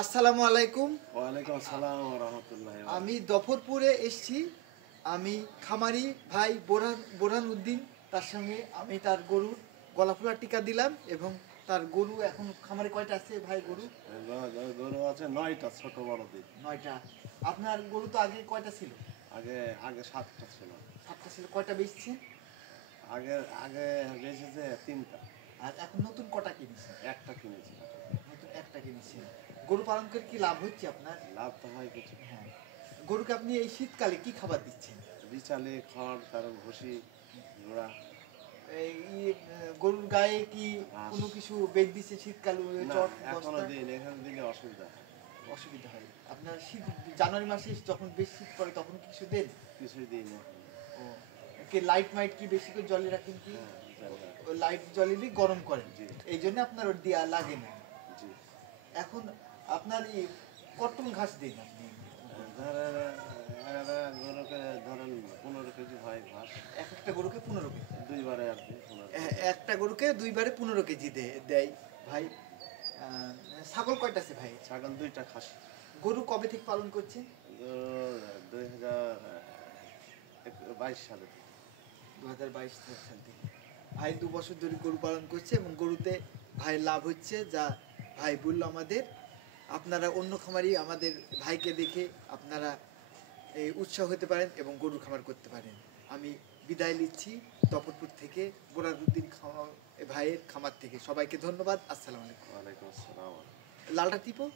আসসালামু আলাইকুম। ওয়ালাইকুম আসসালাম ওয়া রাহমাতুল্লাহি। আমি দফরপুরে এসেছি। আমি খামারি ভাই বোরহান উদ্দিন, তার সঙ্গে আমি তার গরুর গলাফুলা টিকা দিলাম এবং তার গরু এখন খামারে কয়টা আছে ভাই গরু? গরু আছে 9টা, ছোট বড় দিক 9টা। আপনার গরু তো আগে কয়টা ছিল? আগে আগে 7টা ছিল। 7টা ছিল, কয়টা বেচছেন? আগে আগে বেঁচেছে 3টা। আর এখন নতুন কটা কিনেছেন? একটা কিনেছি। নতুন একটা কিনেছেন। গরু পালন করে কি লাভ হচ্ছে আপনার? লাভ তো হয় কিছু। হ্যাঁ। গরুকে আপনি এই শীতকালে কি খাবার দিচ্ছেন? বিচালে খড়, তার ভুসি, ঘোড়া। এই গরুর গায়ে কি কোনো কিছু বেগ দিচ্ছে শীতকালে? চট এখনো দিন, এখানে দিলে অসুবিধা অসুবিধা হয়। আপনার শীত জানুয়ারি মাসে যখন বেশি শীত পড়ে তখন কিছু দেন? কিছুই দিই না। ও, কি লাইট মাইট কি বেশি করে জলে রাখেন কি? ওই লাইট জলে দিয়ে গরম করেন, এই জন্য আপনার ওর দেওয়া লাগে না। এখন আপনার কটন ঘাস দিন আপনি? গরুকে ধরেন 15 কেজি হয় ঘাস। একটা গরুকে 15 কেজি? দুইবারে আর কি। একটা গরুকে দুইবারে 15 কেজি দেয় ভাই। ছাগল কয়টা আছে ভাই? ছাগল 2টা, খাসি। গরু কবে থেকে পালন করছেন? 2022 সালে। 2022 সাল থেকে ভাই 2 বছর ধরে গরু পালন করছে এবং গরুতে ভাই লাভ হচ্ছে, যা ভাই বলল আমাদের। আপনারা অন্য খামারি আমাদের ভাইকে দেখে আপনারা উৎসাহ হতে পারেন এবং গরুর খামার করতে পারেন। আমি বিদায় নিচ্ছি দফরপুর থেকে, বোরহানুদ্দিন ভাইয়ের খামার থেকে। সবাইকে ধন্যবাদ। আসসালামু আলাইকুম। ওয়ালাইকুম আসসালাম। লালটা টিপো।